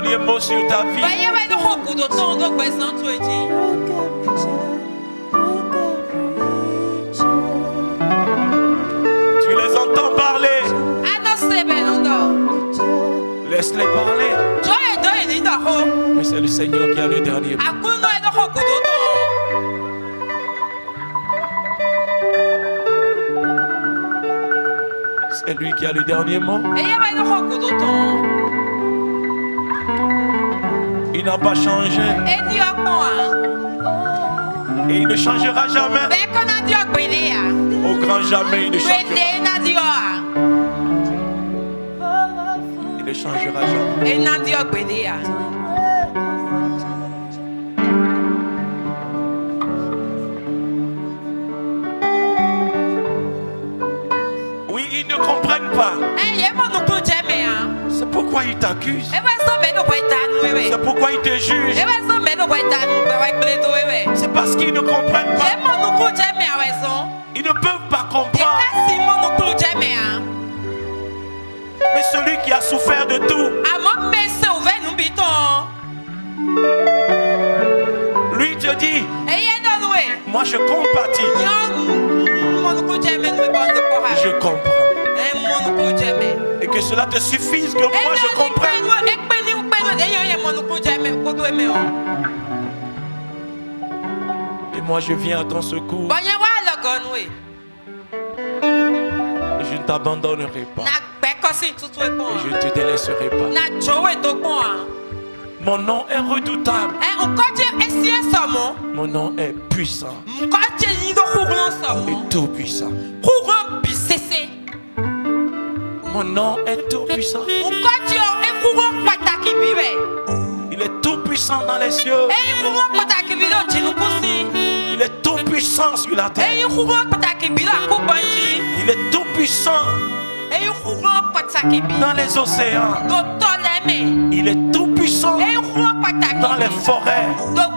dernier mot sur ta vie. Tu les entends parler. Laisse-les parler. Mais c'est le Seigneur qui a le dernier mot. C'est lui qui a le dernier mot. Il n'a pas changé. Et il ne changera jamais. Au grand jamais, il ne changera. Il ne changera jamais. Oui, ils ne comprennent pas. C'est pourquoi ils t'accusent. C'est pourquoi ils te jugent. C'est parce qu'ils ne comprennent pas. Ils ne peuvent pas comprendre. Mais celui qui a souffert de tout, lui te dit, moi je compatis. Je comprends. Et que cela te suffise que moi je comprenne. Et moi je viens à ton secours. Et je ne t'abandonnerai pas. Et je ne te délaisserai pas. Mon nom est redoutable. Mon nom est puissant. Et tout puissant. Mon nom est tout puissant. Il est tout puissant dans les cieux. Il est tout puissant sur la terre. Il est tout puissant dans les océans. Il est tout puissant dans les forêts, dans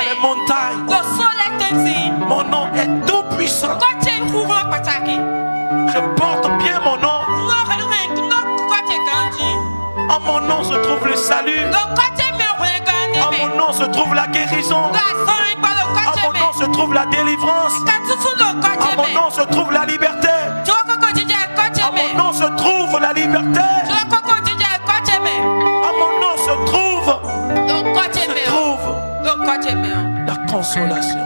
les montagnes. Mon nom est tout puissant. Je porte bien mon nom. En mon nom se trouve le salut. En mon nom se trouve la guérison. En mon nom se trouve la délivrance. En mon nom se trouve la liberté. En mon nom se trouve la liberté. En mon nom se trouve la consolation.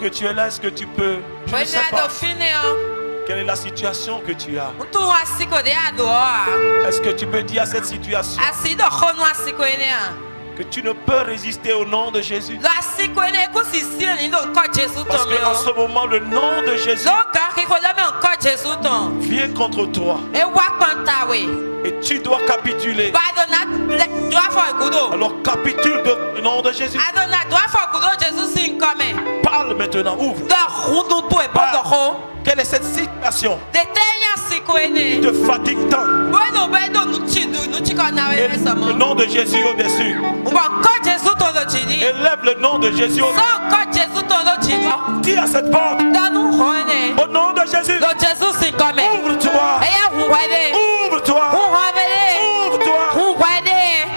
Que tu es là, est-ce que tu peux? Je ne sais pas. Quelle est la situation que tu as? Est-ce que tu peux dire à cette situation que tu ne peux résister au nom de Jésus? Parce qu'en ce moment, le nom de Jésus vient contre toi. Et tu dois capituler. Alors capitule au nom de Jésus. Parle maintenant, ouvre. Quelle est cette situation qui te fatigue tant? Et le nom de Jésus au-dessus. Élève le nom de Jésus au-dessus. Dis à cette porte, au nom de Jésus, ouvre-toi. Ouvre-toi. Ouvre-toi.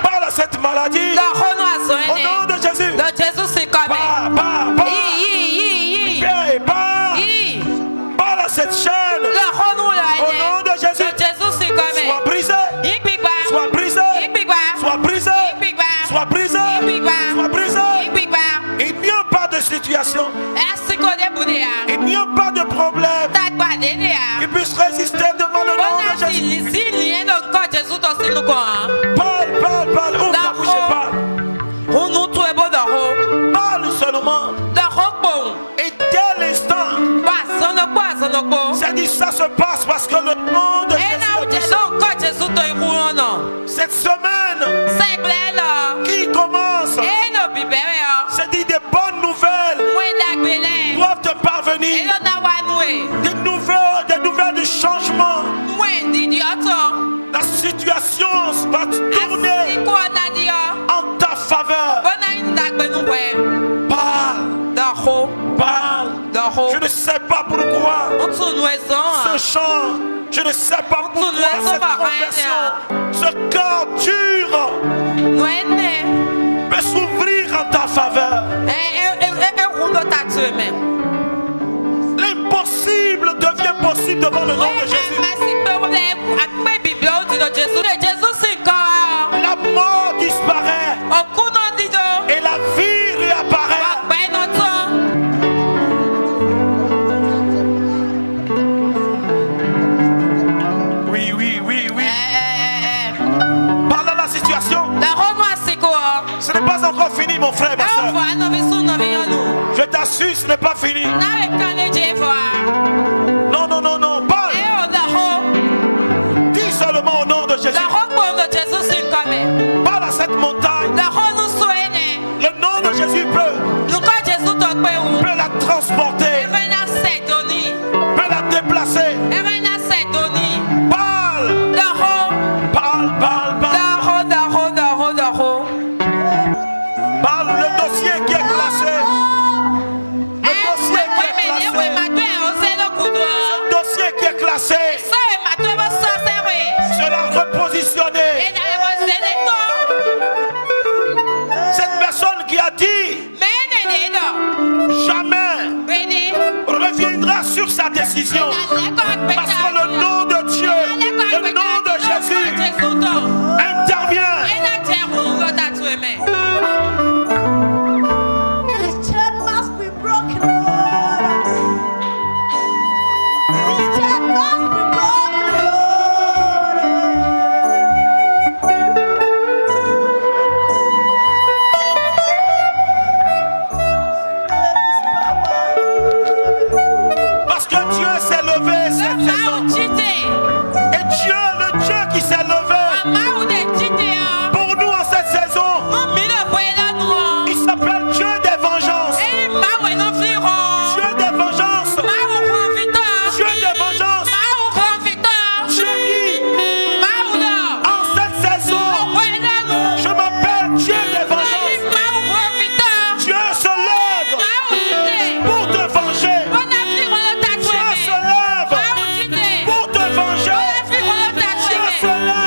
Parle à cette maladie. Au nom de Jésus. Parle à cette chaîne. Au nom de Jésus. Sois brisé. Sois brisé. Sois brisé. Sois brisé. Sois brisé. Il n'y a pas de situation. Il n'y a pas de problème qui puisse résister devant le nom de Jésus. Parle. Ouvre ta bouche et parle. Parle seulement. Et dès l'instant, c'est dit ça se passe parce que le nom de Jésus. Cette semaine qui commence, c'est dit des bonnes nouvelles doivent te parvenir. Des nouvelles de changement. La situation va tourner en ta faveur. Parle. Je ne sais pas pourquoi ce chant, je ne sais pas pourquoi cette conversion, ce corps dur peut s'ouvrir en ta faveur. L'impossible devient possible devant le nom de Jésus. La mort disparaît et la vie réapparaît. Oui. Parle à la situation. Ce n'est pas encore fini, mon frère, ma soeur. Je t'assure, ce n'est pas fini. Non. Parle. Dis seulement au nom de Jésus. Parle à cette montagne. Le nom de Jésus peut la transporter, peut la déplacer. Parle le dossier qui est classé. Le dossier qui est classé sera repositionné. Cette personne qui a dit jamais reviendra sur sa décision. Parce que le nom de Dieu, le nom de Jésus intervient. Parce que Dieu s'est levé cette saison. Et Dieu, le Dieu qui s'est levé pour nous en cette saison, il s'appelle Dieu des vengeances. Dieu des vengeances. Dieu des vengeances. Dieu dit, en cette saison, je m'appelle Dieu des vengeances. Dieu se lève pour te venger. Dieu se lève pour te venger. Dieu se lève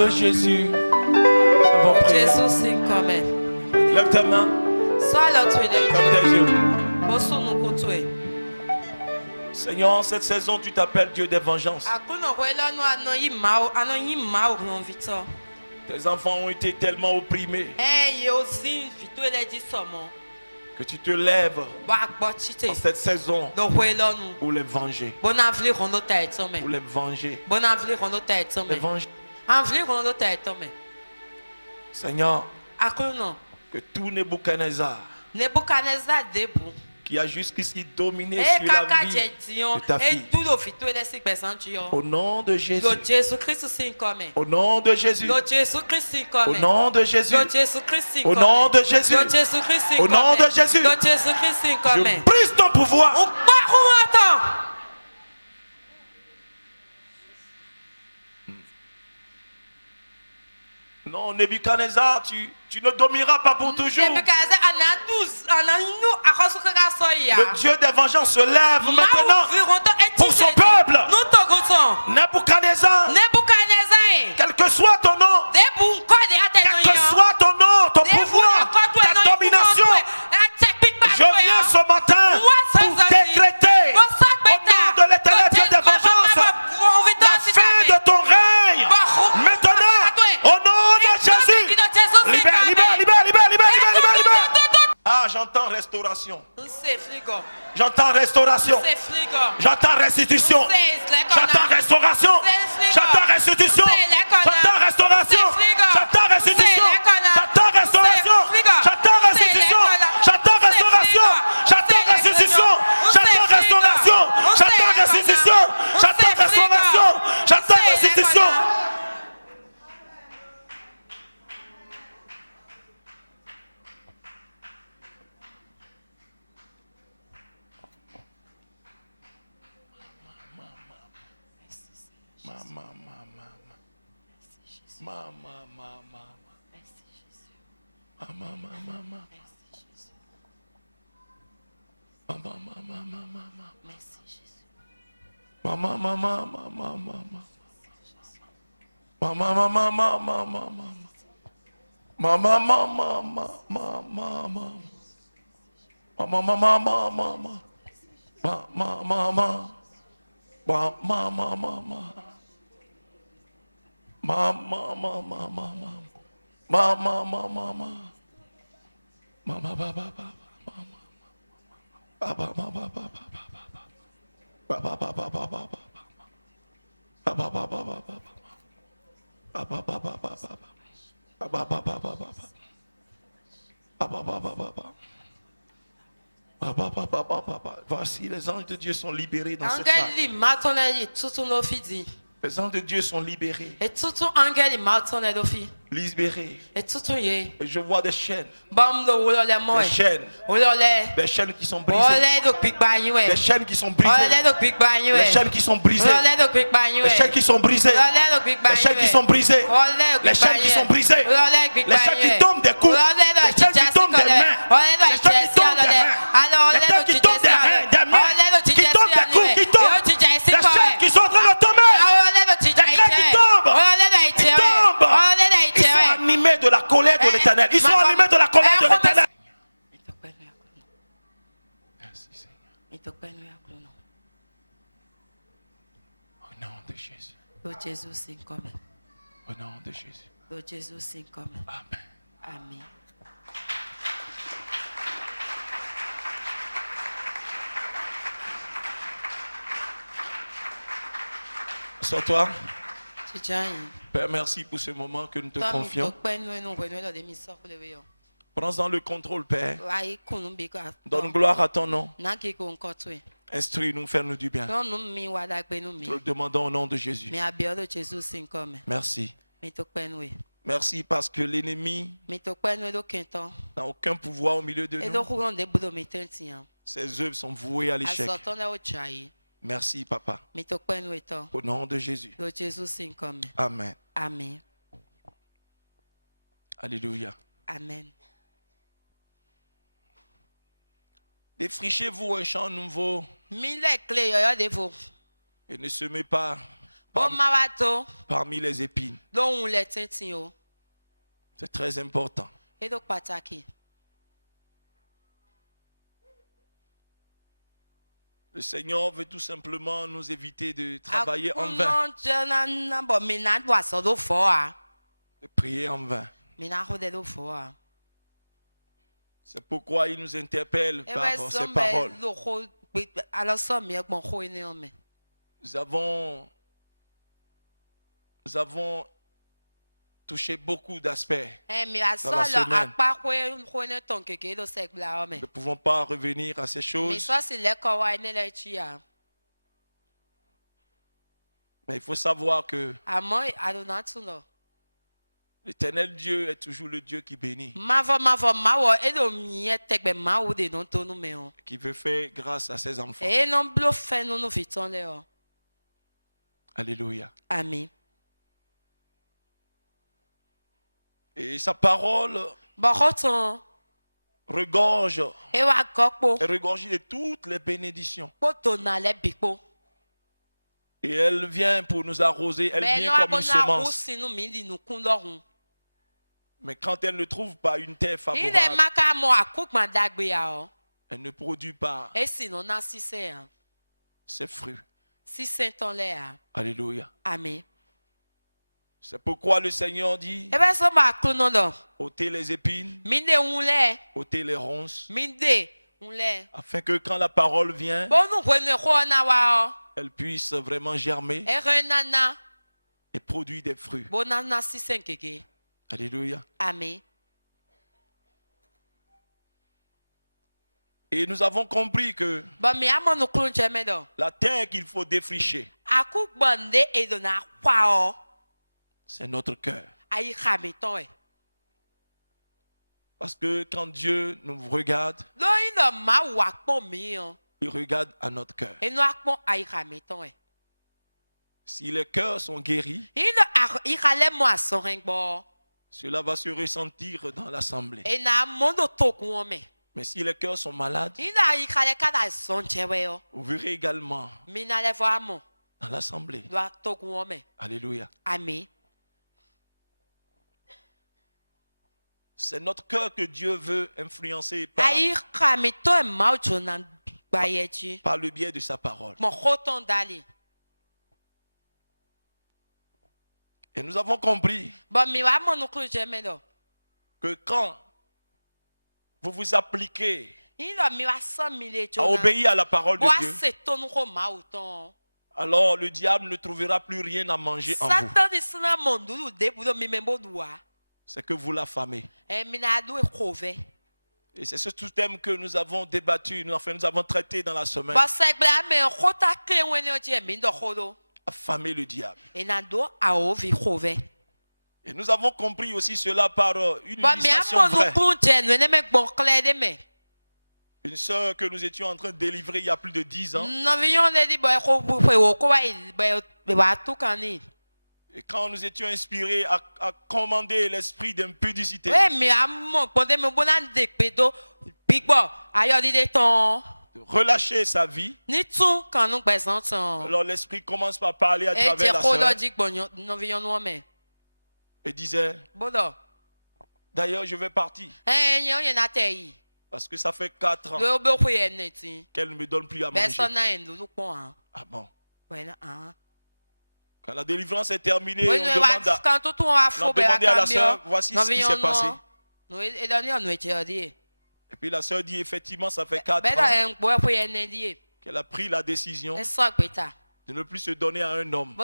de Jésus, nous avons prié. Lève ta main. Ferme tes yeux. Seigneur, cette saison, tu t'appelles Dieu des vengeances. Tes enfants ont été tellement opprimés que tu te lèves en cette saison pour les venger. Pour les venger. Les venger. Seigneur, que tout Nebuchadnezzar qui a jusqu'ici dominé sur la vie de ta fille, au nom de Jésus, au nom de Jésus, au nom de Jésus, au nom de Jésus, au nom de Jésus, je brise ton pouvoir. Non, Nebuchadnezzar, tu ne domineras pas pour toujours. Le Dieu des vengeances se lève maintenant pour son peuple. Nebuchadnezzar, quel que soit ton nom, quel que soit ton nom, ton pouvoir, ta domination, je viens ce matin pour décréter au nom de l'Éternel Dieu des vengeances la fin de ton règne. Maintenant, au nom de Jésus, libère, libère, libère, libère, libère, libère, libère. Ah, j'entends restauration. J'entends restauration. J'entends restitution. J'entends restauration. J'entends restitution. J'entends restauration. J'entends restitution. J'entends restauration. J'entends restitution. J'entends restauration. J'entends restitution. J'entends restauration. J'entends restitution. J'entends restauration. J'entends restitution. Voici, les anges de Dieu sont libérés dans cette salle. Les anges de Dieu sont libérés. Libérés. Et je vois des chaînes. Des chaînes. Des chaînes qui sont brisées. Des chaînes qui sont brisées. Les chaînes qui sont brisées. Les chaînes qui sont brisées. Les chaînes qui sont brisées. Les chaînes qui sont brisées. Les chaînes qui tombent des coups. Les chaînes qui tombent des mains. Les chaînes qui tombent des reins. Les chaînes qui tombent des reins, des mains. Qui tombent des coups, qui tombent. Les chaînes qui sont en train de tomber. Ils sont animés de la colère de l'Éternel. Ils sont animés de la colère de l'Éternel. Merci Seigneur. Au nom de Jésus. Au nom de Jésus. Amen. Amen. Assois-toi. Père, merci pour ce moment que nous te confions. Prends-en le contrôle, Père. Donne gloire à ton nom. Instruis-nous, fais-nous du bien. Nous le demandons au nom de Jésus. Merci. Merci parce que l'ennemi n'a aucun pouvoir au milieu de nous. Ses œuvres sont vouées à l'échec. Merci, Papa. Au nom de Jésus. Amen. Amen. Alléluia. Amen. Défrichez-vous un champ nouveau. Et ne semez pas parmi les épines. C'est très important. Le Seigneur veut tout simplement nous éviter de travailler en vain, de prier en vain. C'est pourquoi il nous interpelle par ces paroles. Nous avons touché beaucoup d'aspects dans la semaine. Nous ne pouvons pas revenir à ces choses. Mais il faut savoir que l'Éternel Dieu est toujours le Dieu qui bénit, qui veut faire grâce à ses enfants. Alléluia. Amen. Et sa parole regorge de toutes les bénédictions. Et elle vient pour nous arroser, elle vient comme une semence. Mais quand elle ne trouve pas une terre favorable, elle ne produit pas ses fruits. Alléluia. Amen. C'est pourquoi le Seigneur dit: ôtez les épines, ôtez les ronces, afin que quand la parole vient, elle puisse vraiment germer et produire des fruits. Alléluia. Amen. Et nous avons compris que la terre qu'il faut défricher, c'est notre cœur. Parce que quand Dieu nous regarde, il regarde à notre cœur. Si les cœurs sont guéris, cela va se ressentir dans l'assemblée. Mais si les cœurs sont malades, vous verrez également dans l'assemblée. Alléluia. Amen. C'est notre cœur que Dieu veut influencer par le biais de sa parole. Et nous avons compris que quand vous vous appliquez à obéir à la parole de Dieu, alors le diable ne trouvera plus rien à manger en vous. C'est que vous l'affamez. Et c'est ce thème que nous avons débattu, nous avons traité dans la semaine. Affamer le diable. Et nous avons compris aussi cela par une illustration vraie. Une sœur que nous étions en train de délivrer il y a plus de 10 ans. Et quand nous étions inspirés à commander l'esprit d'impudicité, de relâcher sa vie, alors l'esprit commence par parler à travers la sœur et disait: d'ailleurs je vais partir parce que ça fait 4 ans qu'elle ne me donne plus à manger. Ah bon? Quand la délivrance est terminée, on demande à la sœur: voici ce qui s'est passé. Et puis la sœur dit: effectivement, ça fait 4 ans qu'elle a pris la décision de ne plus se donner à un homme.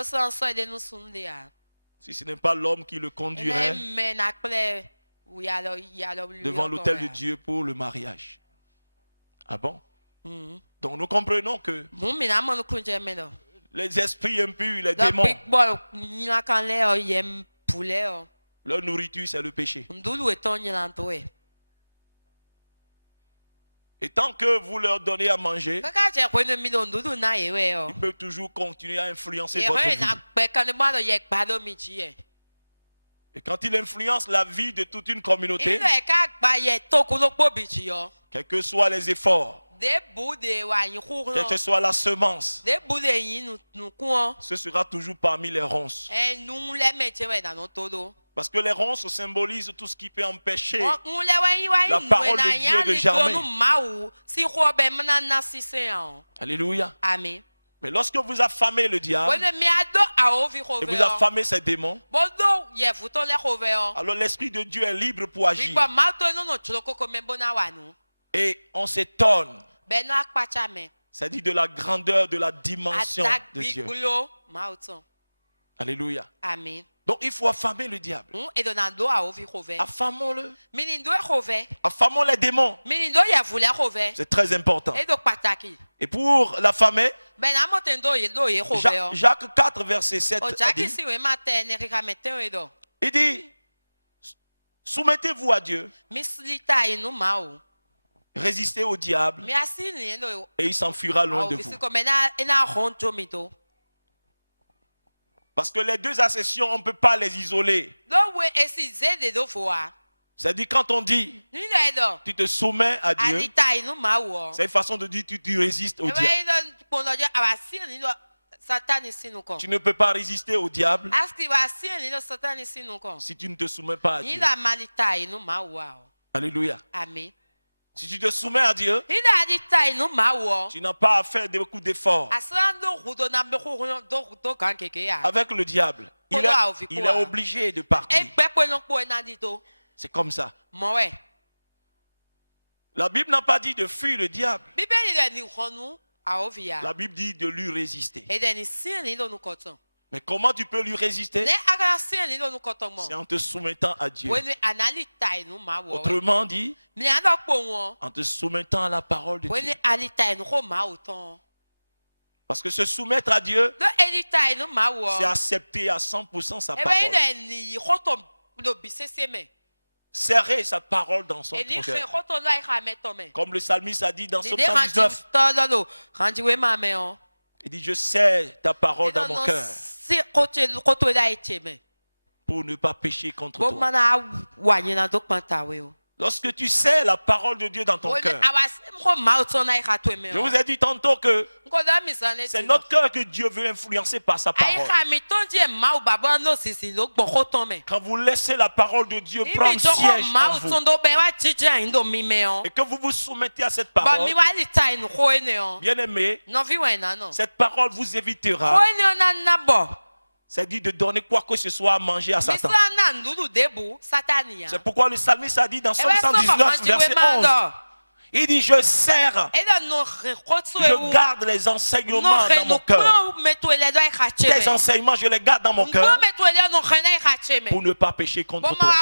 Si ce n'est pas l'homme qui le conduirait devant l'autel de Dieu pour le mariage. Ah bon? Donc nous comprenons que les esprits impurs, les démons, leur nourriture c'est le péché. Et tant que vous leur donnez à manger, ils peuvent toujours continuer à influencer votre vie. Et quand ils influencent la vie de toute une communauté, quels que soient les efforts Quelle que soit la semence, ce sera toujours parmi les ronces. Parce que les ronces symbolisent tout ce qui peut empêcher la parole de Dieu de germer. Alléluia. Amen. Mais lorsque vous affamez le diable et vous affamez ces démons, alors l'Esprit de Dieu est libre pour agir. Et on s'étonne, c'est-à-dire de la grandeur, de la dimension de Dieu. Alléluia. Amen. Donc il faut affamer le diable. Affamons-le. Affamons les démons. C'est très important. Et pour l'affamer, Jacques 4, verset 7 a dit, il dit, soumettez-vous à Dieu, résistez au diable et il s'enfuira loin de vous. Parce que les deux accessions, on ne peut pas les isoler. C'est-à-dire quand on dit, tu te soumets à Dieu, c'est une façon de dire tu résistes au diable. Tu ne peux pas résister au diable si tu ne te soumets pas à Dieu. Alléluia. Amen. Si tu te soumets à Dieu, tu n'as pas à faire beaucoup d'efforts. Avec le diable, il est obligé de partir. C'est comme ça. La Bible n'a pas dit de fuir le diable. La Bible dit de lui résister. Mais comment tu peux lui résister? C'est en te soumettant à Dieu. Autrement dit, en te soumettant à la parole de Dieu. Parce que se soumettre à Dieu, c'est accepter à 100% sa parole. Serrer sa parole dans son cœur. Comme le psalmiste a dit dans Psaume 119. Il dit, je serre ta parole dans mon cœur pour ne pas pécher contre toi. Lorsque tu sais la parole de Dieu dans ton cœur, je vous ai dit tantôt que c'est notre cœur que Dieu veut influencer par sa parole. Quand vous laissez la parole de Dieu prendre siège en vous et que vous vous soumettez à cette parole, bien aimé, cette parole vous évitera, c'est-à-dire de donner quoi que ce soit à manger à Satan. C'est pourquoi le psalmiste a dit dans Psaume 119, verset 11, il dit, je serre, je garde les enseignements dans mon cœur. Tes enseignements, je les garde dans mon cœur pour ne pas pécher contre toi.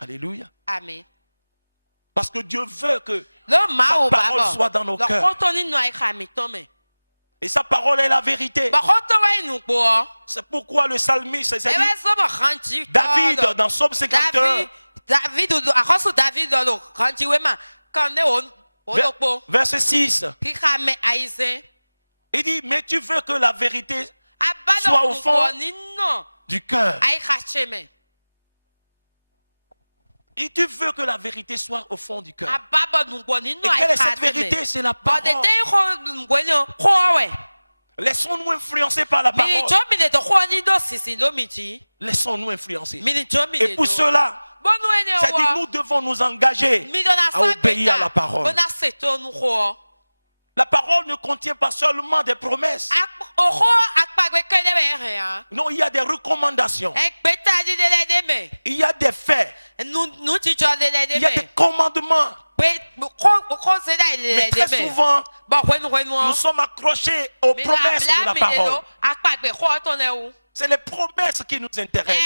Alléluia. Amen. Parce que Dieu veut que sa parole soit dans nos cœurs. Et sa parole est la vérité. C'est pourquoi le psalmiste, c'est David dans Psaume 51, verset 6, il dit, mais tu veux que la vérité soit au fond du cœur. Et tu veux que la vérité soit au fond du cœur. Et quelle est cette vérité? C'est la parole. Laissons-nous influencer par la parole. Laissons-nous influencer. Et pour cela, c'est-à-dire nous devons nous engager à obéir à la parole. La parole ne contient pas seulement des promesses. Non, il y a des recommandations. Il y a des faits. Il y a des commandements. Mais très souvent, nous sommes accrochés aux promesses de la parole. C'est les promesses qui nous intéressent.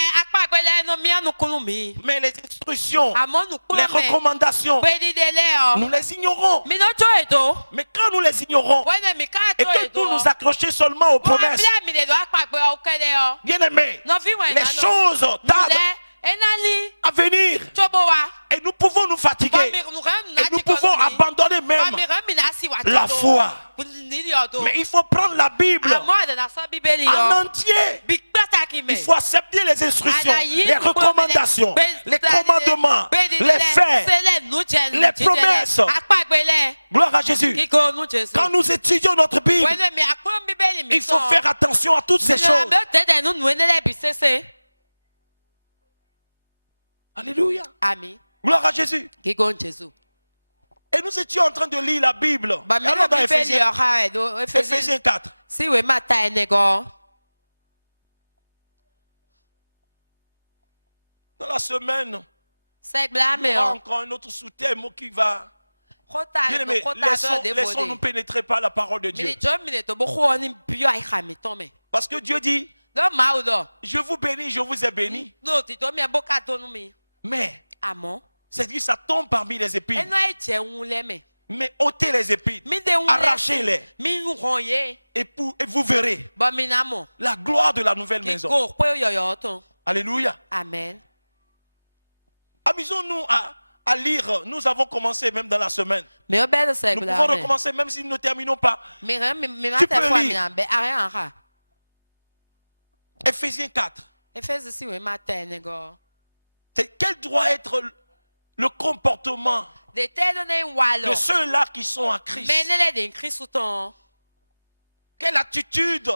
Mais les instructions, les recommandations, nous les ignorons. Mais quand nous les ignorons et que nous nous accrochons seulement aux promesses, bien aimés, les choses tardent à venir. Et nous pouvons nous fatiguer. Et nous pouvons abandonner même la foi. Mais il faut prendre la Bible en entier. Il faut accepter les instructions, les recommandations, les commandements, les faits, les promesses. Gloire à Jésus. Quand nous étudions notre Bible, il faut faire attention à toutes ces choses. Alléluia. Amen. Gloire à Jésus. Et nous étions en train de lire la Bible. Alors dans Éphésiens 4. Dans la semaine, il y aura encore un autre sous-thème qui va... Bien aimé, laissons-nous pénétrer par la parole de Dieu. Parce que Dieu dit, je vous bénis, je vous ai béni. Mais, c'est dit, ça tombe parmi les épines. Mais ôtez les épines, arrachez-les. Et vous verrez la gloire de la nouvelle maison. Alléluia. Amen. Amusons-nous à lire. Nous avons commencé même dans la semaine. Nous pouvons recommencer même si nous ne terminons pas. Tu peux lire. Éphésiens 4. Quel doit être le comportement de ceux-là qui sont en Christ? Quelle attitude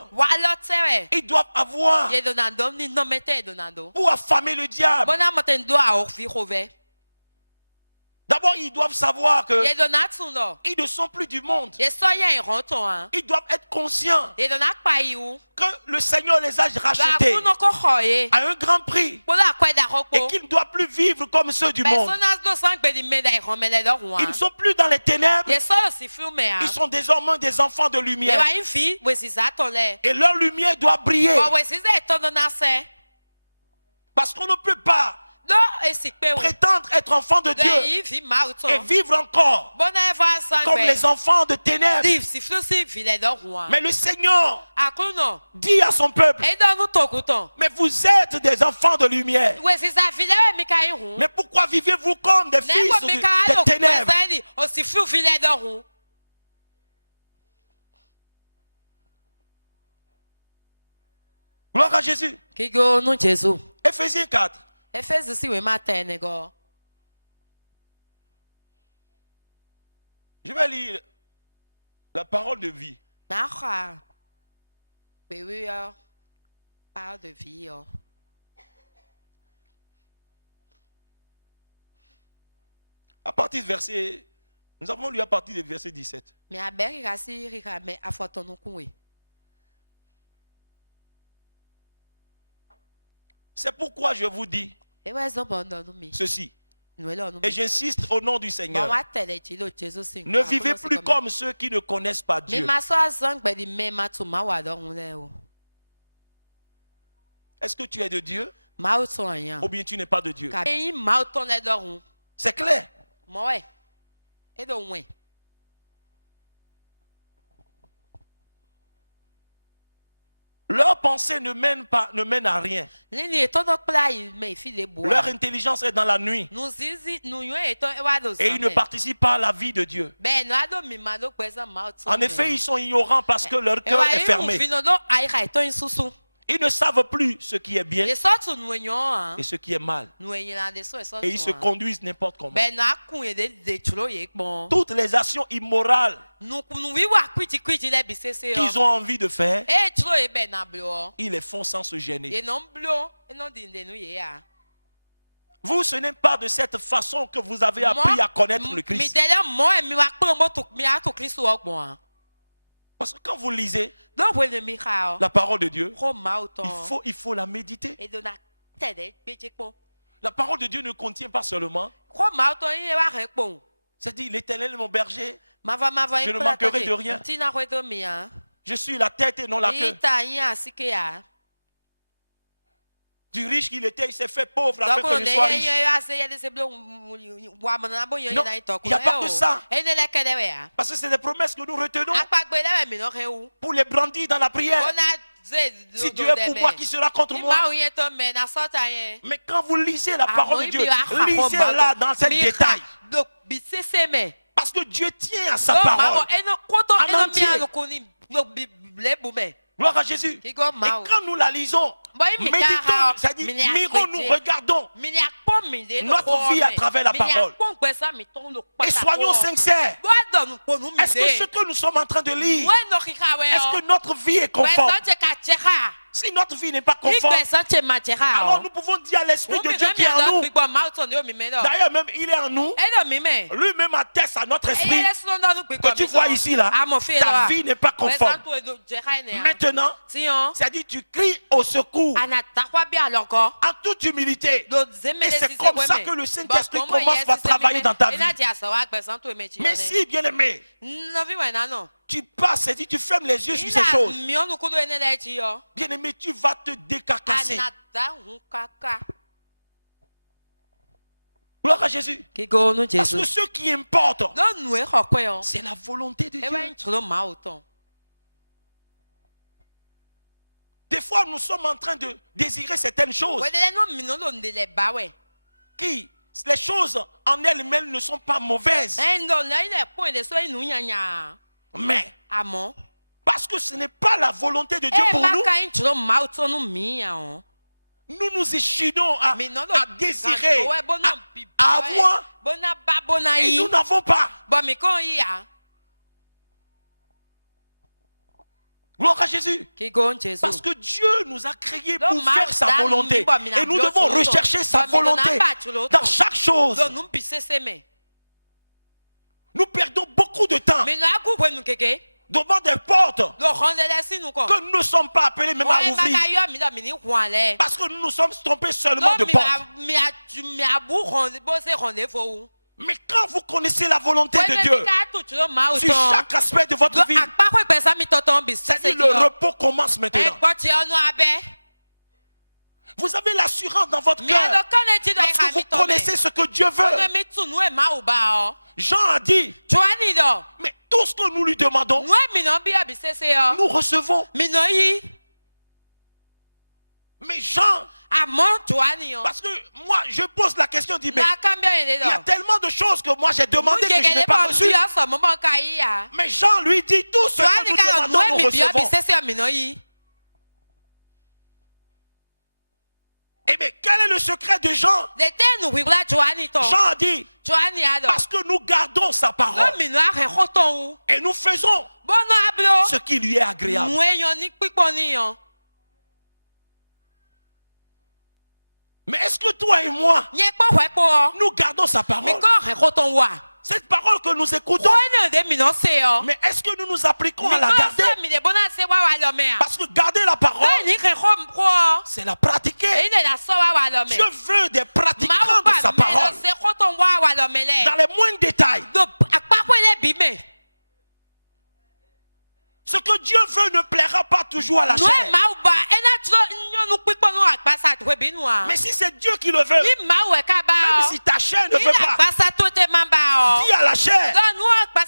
ils doivent avoir pour affamer le diable? D'abord, ils doivent savoir que ils ne sont plus du monde. Ils doivent être conscients que le Seigneur les a rachetés à un grand prix et qu'ils ne doivent plus vivre comme ceux du monde. Ils ne sont plus dans les ténèbres. Ils sont désormais des enfants de lumière. Et leur lumière doit briller. Parce qu'on ne peut pas prétendre être enfant de Dieu et vivre encore comme les enfants de ténèbres. Mais le Seigneur dit à son peuple, mais vous êtes des enfants de lumière. Mais pourquoi vivez-vous comme des fils des ténèbres? Gloire à Jésus. Éphésiens 4. Je vais lire la parole de vie. Parole de vie. À partir du verset, nous avons lu à partir du verset 17. C'est pourquoi je vous dis ceci. Et j'insiste au nom du Seigneur. Ne vivez plus comme ceux qui ne connaissent pas Dieu. Est-ce que tu es de Dieu ou bien tu n'es pas de Dieu? C'est clair. Leur pensée ne mène à rien. Leur intelligence est dans la nuit. Et ils ne participent pas à la vie de Dieu. En effet, ils sont ignorants parce que leur cœur est fermé. Ils ne savent plus ce qui est bien et ce qui est mal. Et ils se conduisent n'importe comment. Toutes les actions immorales qu'ils ont envie de faire, ils les font sans se gêner. Vous, ce n'est pas de cette façon que vous avez appris à connaître le Christ. Parce que quand vous lisez la parole de Dieu, il faut la méditer. La parole de Dieu ne contient pas seulement. C'est-à-dire, l'Éternel est mon berger, je ne manquerai de rien. Je suis la tête et non la queue. Du riche qu'il était, il s'est fait pauvre afin que je sois riche. Non, il n'y a pas que ça. Parce que c'est des promesses que nous retenons pour les brandir dans la prière. Si Dieu est pour moi, qui sera contre moi? Mais quand vous lisez la parole de Dieu, lisez-la dans ses détails. Parce que Dieu tient à sa parole en entier. Gloire à Jésus. Et quand nous la lisons, Méditons, c'est-à-dire, mirons-nous, regardons notre vie à travers la parole. Et soyons sincères. Est-ce que ce que nous sommes en train de lire, est-ce que notre vie est conforme? Si notre vie n'est pas conforme, alors nous pouvons dire à l'Esprit de Dieu qui est en nous. D'ailleurs, même il est en nous. Lui-même atteste à notre esprit que tu vois ici là. Ta vie n'est pas conforme. Maintenant, c'est-à-dire tu cries au secours en toute humilité. Et c'est comme ça que le Saint-Esprit commence par travailler dans ta vie. Mais si, bien aimé, tu passes et tu fermes les yeux sur ces choses, bien aimé, tu vas te décarcasser. Gloire à Jésus. Parce que ce qui importe, c'est la volonté de Dieu. Des fois, nous sommes en train de désirer certaines choses qui, les choses en elles-mêmes ne sont pas mauvaises. Mais parce que ce n'est pas la volonté de Dieu pour nous nous échinons à désirer, à avoir, et nous n'avons pas. Gloire à Jésus. Parce que Dieu nous a créés pour faire sa volonté. Et nous devons rechercher sa volonté dans chaque chose. Nous perdons beaucoup de temps devant des portes que nous ne sommes pas appelés même à ouvrir. Parce que nous nous sommes trompés seulement de porte. Mais quand vous connaissez la volonté de Dieu sur chaque aspect de votre vie, c'est-à-dire le repos commence maintenant. Vous avez l'assurance dans votre cœur lorsque vous connaissez ce que Dieu veut. Jean a dit, mais tout ce que nous lui demandons, nous recevons. Mais Jean, parce que moi je pose la question, dit, mais il y a tellement de choses que moi j'ai demandé que je n'ai pas reçues. Mais Jean lui dit, tout ce que nous demandons, nous recevons. Et mais quel est le secret de Jean? Jean a dit, parce que nous gardons sa parole et nous faisons ce qui lui est agréable. Mais est-ce que toi et moi, nous gardons sa parole? Cette parole que nous écoutons, mais est-ce que nous nous appliquons à la garder? Parce que garder la parole, c'est la pratiquer. Dieu veut des pratiquants de sa parole. Dans les moindres détails. Ce que Dieu veut ne plaira pas toujours à la chair. Mais si c'est Dieu qui le veut, même si ta chair ne veut pas, dis à la chair,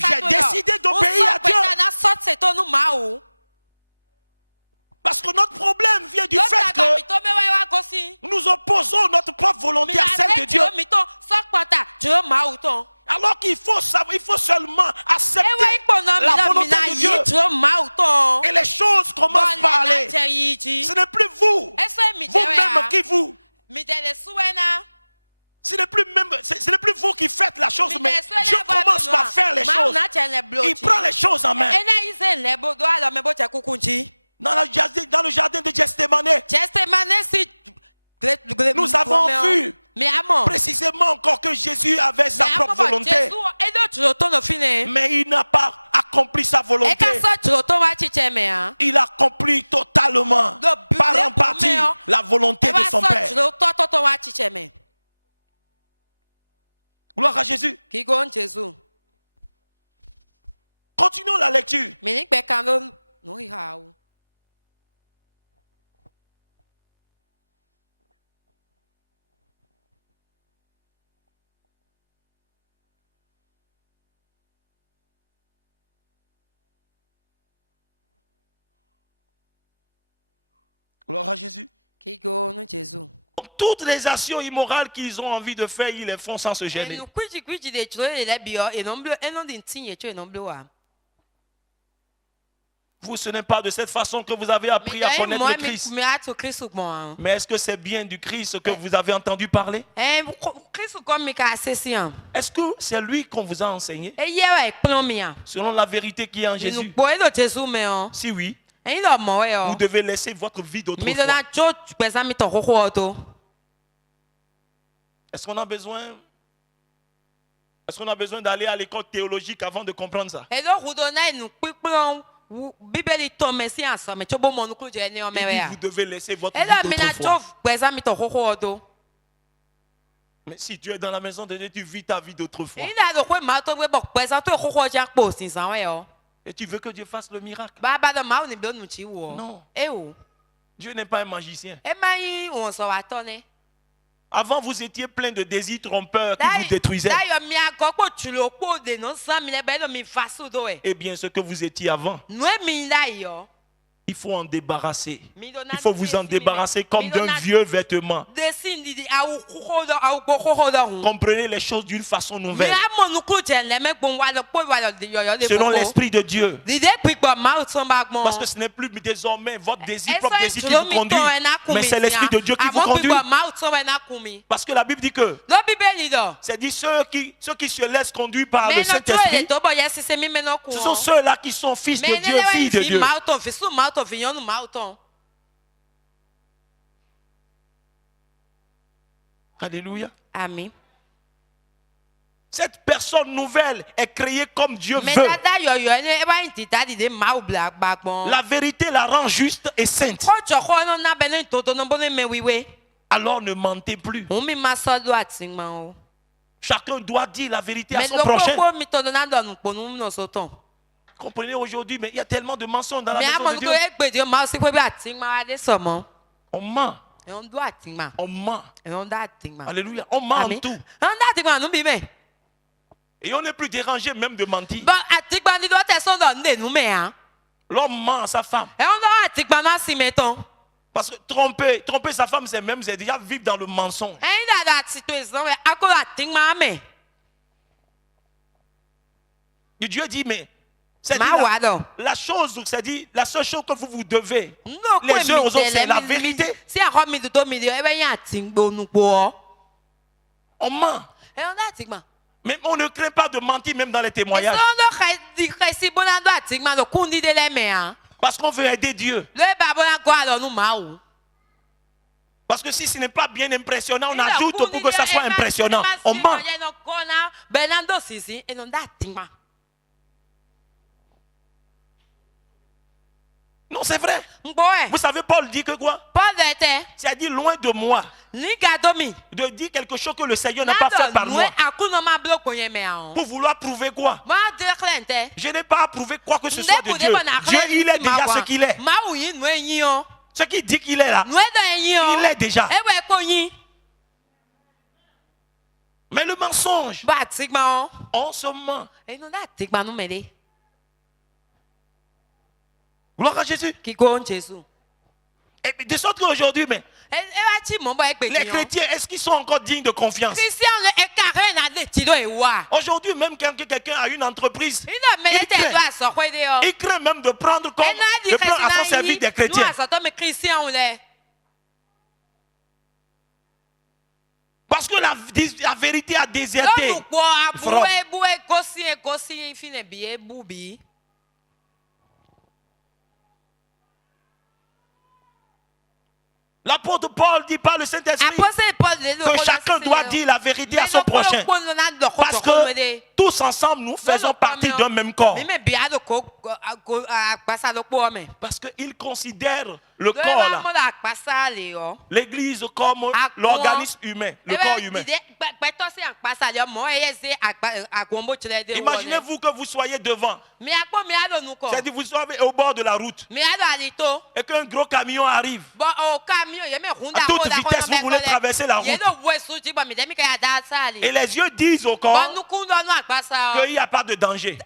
j'ai décidé d'obéir à Dieu. Parce que notre problème vient du fait que nous opposons notre propre volonté à celle de Dieu. Alors qu'il faut savoir, il faut seulement accepter la volonté de Dieu. Et les choses commencent par aller. Ce n'est plus vous, vous-même qui vous. Ce n'est plus vous qui faites la chose, mais Dieu commence par faire les choses. Il prend les choses en main. Dans le jardin de Gethsémane, nous avons vu précisément encore que Jésus avait sa propre volonté. Mais il n'a pas accompli sa volonté. Il a accompli totalement, par en partie, la volonté de son Père. Gloire à Jésus. Continuons la lecture. Gloire à Jésus. Toutes les actions immorales qu'ils ont envie de faire, ils les font sans se gêner. Vous, ce n'est pas de cette façon que vous avez appris à connaître le Christ. Mais Mais est-ce que c'est bien du Christ que vous avez entendu parler? Est-ce que c'est lui qu'on vous a enseigné? Selon la vérité qui est en Jésus? Si oui, vous devez laisser votre vie d'autrefois. Est-ce qu'on a besoin d'aller à l'école théologique avant de comprendre ça? Vous devez laisser votre vie d'autrefois. Mais si tu es dans la maison de Dieu, tu vis ta vie d'autrefois. Et tu veux que Dieu fasse le miracle? Non. Dieu n'est pas un magicien. Avant, vous étiez plein de désirs trompeurs qui vous détruisaient. Eh bien, ce que vous étiez avant, il faut en débarrasser. Il faut vous en débarrasser comme d'un vieux vêtement. Comprenez les choses d'une façon nouvelle. Selon l'Esprit de Dieu. Parce que ce n'est plus désormais votre désir, propre désir qui vous conduit, mais c'est l'Esprit de Dieu qui vous conduit. Parce que la Bible dit que c'est dit ceux qui se laissent conduire par le Saint-Esprit, ce sont ceux-là qui sont fils de Dieu, filles de Dieu. Alléluia. Amen. Cette personne nouvelle est créée comme Dieu veut. La vérité la rend juste et sainte. Alors ne mentez plus. Chacun doit dire la vérité à son prochain. Comprenez aujourd'hui, mais il y a tellement de mensonges dans la maison de Dieu. On ment. On ment. Alléluia. On ment en tout. Et on n'est plus dérangé même de mentir. L'homme ment à sa femme. Parce que tromper sa femme, c'est déjà vivre dans le mensonge. Et Dieu dit, mais c'est la seule chose que vous devez les uns aux autres, c'est la vérité. On ment. Mais on ne craint pas de mentir même dans les témoignages. Parce qu'on veut aider Dieu. Parce que si ce n'est pas bien impressionnant, on ajoute pour que ça soit impressionnant. On ment. Non, c'est vrai. Vous savez, Paul dit que quoi? C'est dit loin de moi de dire quelque chose que le Seigneur n'a pas fait par moi. Pour vouloir prouver quoi? Je n'ai pas à prouver quoi que ce soit de Dieu. Dieu, il est déjà ce qu'il est. Ce qu'il dit qu'il est là, il est déjà. Mais le mensonge, on se ment. Gloire à Jésus. Et de sorte qu'aujourd'hui, mais les chrétiens, est-ce qu'ils sont encore dignes de confiance? Aujourd'hui, même quand quelqu'un a une entreprise, il craint même de prendre à son service des chrétiens. Parce que la vérité a déserté. L'apôtre Paul dit par le Saint-Esprit que chacun doit dire la vérité à son prochain. Parce que tous ensemble, nous faisons partie d'un même corps. Parce qu'ils considèrent le corps là, l'église comme l'organisme humain, le corps humain. Imaginez-vous que vous soyez devant. C'est-à-dire vous soyez au bord de la route. Et qu'un gros camion arrive. À toute vitesse, vous voulez traverser la route. Et les yeux disent au corps qu'il n'y a pas de danger.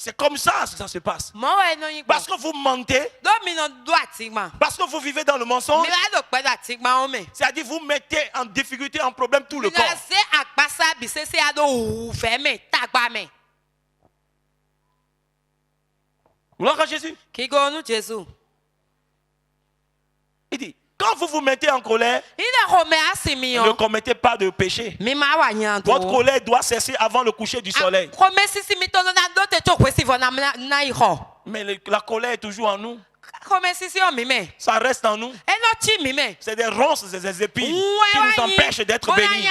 C'est comme ça que ça se passe. Mo we no yin. Parce que vous mentez. Do mi no do atigma. Parce que vous vivez dans le mensonge. Mi la do pe do atigma o me. C'est-à-dire vous mettez en difficulté, en problème tout le corps. Mi na se akpasa bi se ado wu fe me tagba me. Gloire à Jésus. Ki go nu Jésus. Il dit, quand vous vous mettez en colère, ne commettez pas de péché. Votre colère doit cesser avant le coucher du soleil. Mais la colère est toujours en nous. Ça reste en nous. C'est des ronces et des épines qui nous empêchent d'être bénis.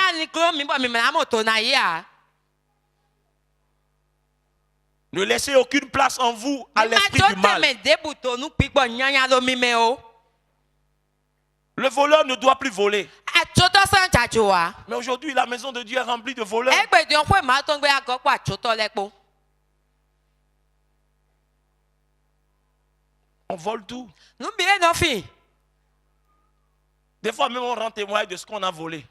Ne laissez aucune place en vous à l'esprit du mal. Le voleur ne doit plus voler. Mais aujourd'hui, la maison de Dieu est remplie de voleurs. On vole tout. Des fois même on rend témoignage de ce qu'on a volé.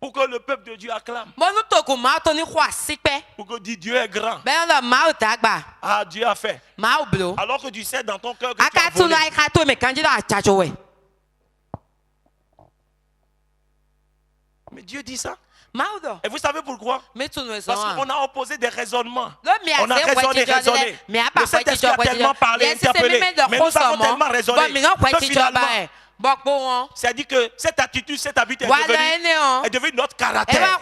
Pour que le peuple de Dieu acclame. Pour que Dieu est grand. Ah, Dieu a fait. Alors que tu sais dans ton cœur que tu as volé. Mais Dieu dit ça. Et vous savez pourquoi? Parce qu'on a opposé des raisonnements. On a raisonné. Le Saint-Esprit a tellement parlé, interpellé. Mais nous avons tellement raisonné que finalement, c'est-à-dire que cette attitude, cette habitude est devenue notre caractère.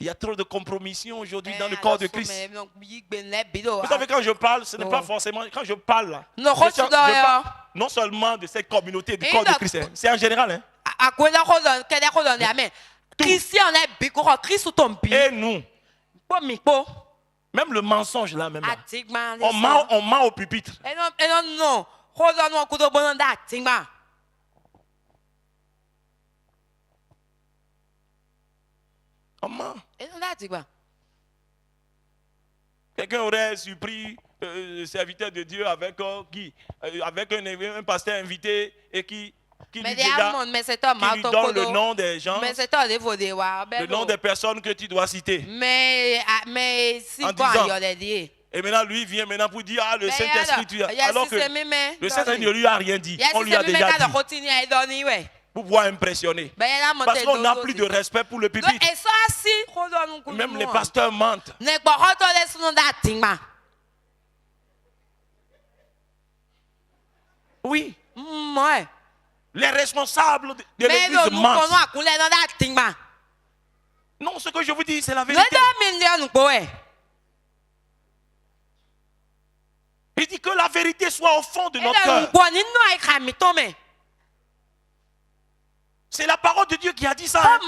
Il y a trop de compromissions aujourd'hui dans le corps de Christ. Vous savez, quand je parle, ce n'est pas forcément... Quand je parle, là, je parle non seulement de cette communauté du corps de Christ, c'est en général. Et nous, même le mensonge là, même là, on ment au pupitre. On ment. Quelqu'un aurait surpris le serviteur de Dieu avec avec un pasteur invité et qui lui donne le nom des gens, le nom des personnes que tu dois citer. En disant, et maintenant lui vient maintenant pour dire le Saint-Esprit, alors que le Saint-Esprit ne lui a rien dit. On lui a déjà dit. Pour pouvoir impressionner. Parce qu'on n'a plus de respect pour le pupitre. Même les pasteurs mentent. Oui. Les responsables de l'église mentent. Non, ce que je vous dis, c'est la vérité. Il dit que la vérité soit au fond de notre cœur. C'est la parole de Dieu qui a dit ça.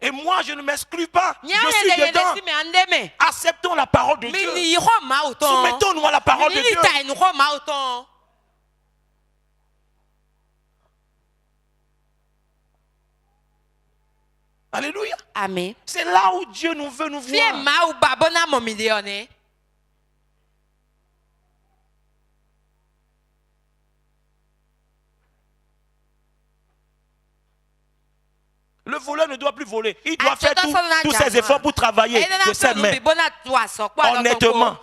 Et moi, je ne m'exclus pas. Je suis dedans. Acceptons la parole de Dieu. Soumettons-nous à la parole de Dieu. Alléluia. Amen. C'est là où Dieu nous veut nous voir. Le voleur ne doit plus voler. Il doit faire tous ses efforts pour travailler de ses mains. Honnêtement.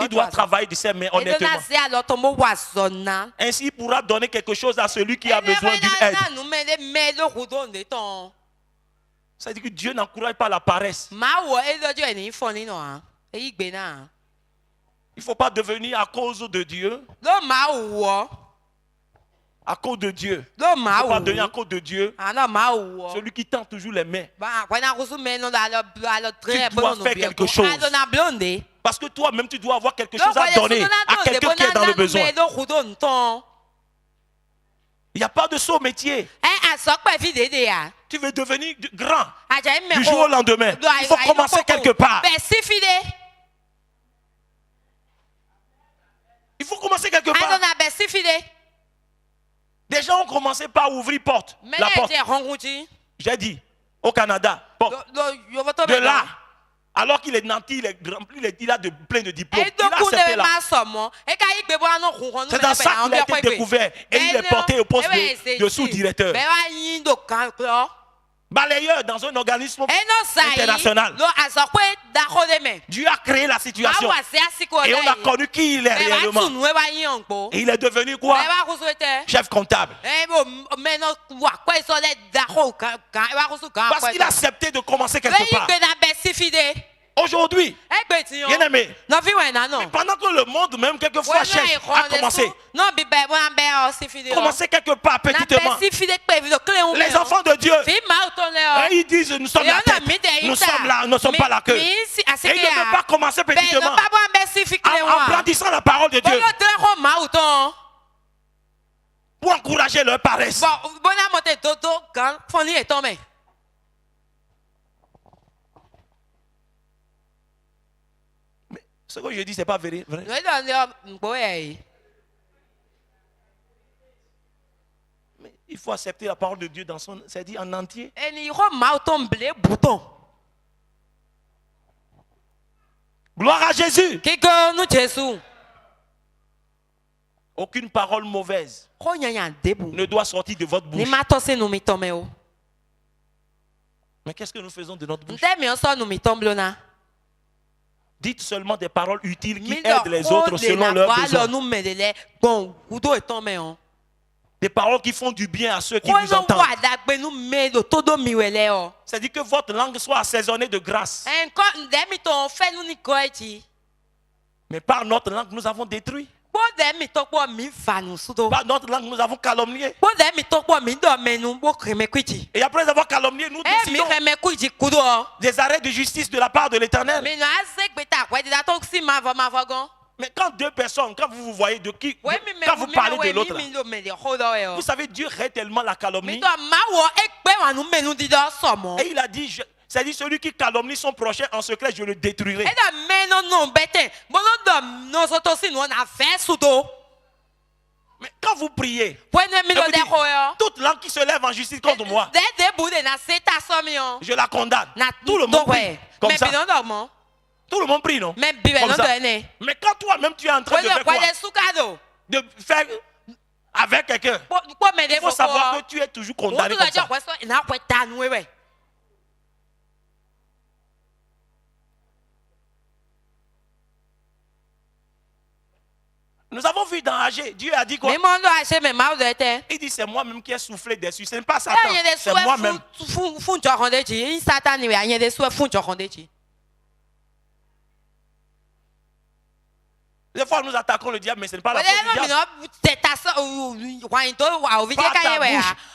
Il doit travailler de ses mains honnêtement. Ainsi, il pourra donner quelque chose à celui qui a besoin d'une aide. C'est-à-dire que Dieu n'encourage pas la paresse. Il ne faut pas devenir à cause de Dieu. À cause de Dieu. Il ne faut pas devenir à cause de Dieu. Celui qui tend toujours les mains. Tu dois faire quelque chose. Parce que toi-même, tu dois avoir quelque chose à donner à quelqu'un qui est dans le besoin. Il n'y a pas de saut métier. Tu veux devenir grand du jour au lendemain. Il faut commencer quelque part. Il faut commencer quelque part. Des gens ont commencé par ouvrir la porte. J'ai dit, au Canada. Bon, de là, alors qu'il est nanti, il a plein de diplômes. Il a accepté là. C'est dans ça qu'il a été découvert et il est porté au poste de sous-directeur. Balayeur dans un organisme international. Dieu a créé la situation et on a connu qui il est réellement. Et il est devenu quoi? Chef comptable. Parce qu'il a accepté de commencer quelque part. Aujourd'hui, bien aimé, pendant que le monde même quelquefois cherche à commencer quelque part petitement, les enfants de Dieu, ils disent nous sommes la tête, nous sommes là, nous ne sommes pas la queue. Et ils ne peuvent pas commencer petitement en brandissant la parole de Dieu pour encourager leur paresse. Ce que je dis, ce n'est pas vrai. Mais il faut accepter la parole de Dieu dans son, c'est-à-dire en entier. Gloire à Jésus. Aucune parole mauvaise ne doit sortir de votre bouche. Mais qu'est-ce que nous faisons de notre bouche? Dites seulement des paroles utiles qui aident les autres selon leurs besoins. Des paroles qui font du bien à ceux qui vous entendent. C'est-à-dire que votre langue soit assaisonnée de grâce. Mais par notre langue, nous avons détruit. Par notre langue, nous avons calomnié. Et après avoir calomnié, nous décidons des arrêts de justice de la part de l'Éternel. Mais quand deux personnes, quand vous vous voyez de qui, quand vous parlez de l'autre, vous savez, Dieu hait tellement la calomnie. Et il a dit, c'est-à-dire celui qui calomnie son prochain en secret, je le détruirai. Mais quand vous priez, vous dites, toute langue qui se lève en justice contre moi, je la condamne. Tout le monde prie comme ça. Tout le monde prie, non? Comme ça. Mais quand toi-même tu es en train de faire quoi? De faire avec quelqu'un, il faut savoir que tu es toujours condamné comme ça. Nous avons vu dans Agé, Dieu a dit quoi? Il dit c'est moi-même qui ai soufflé dessus. Ce n'est pas Satan, c'est moi-même. Des fois nous attaquons le diable, mais ce n'est pas la faute du diable.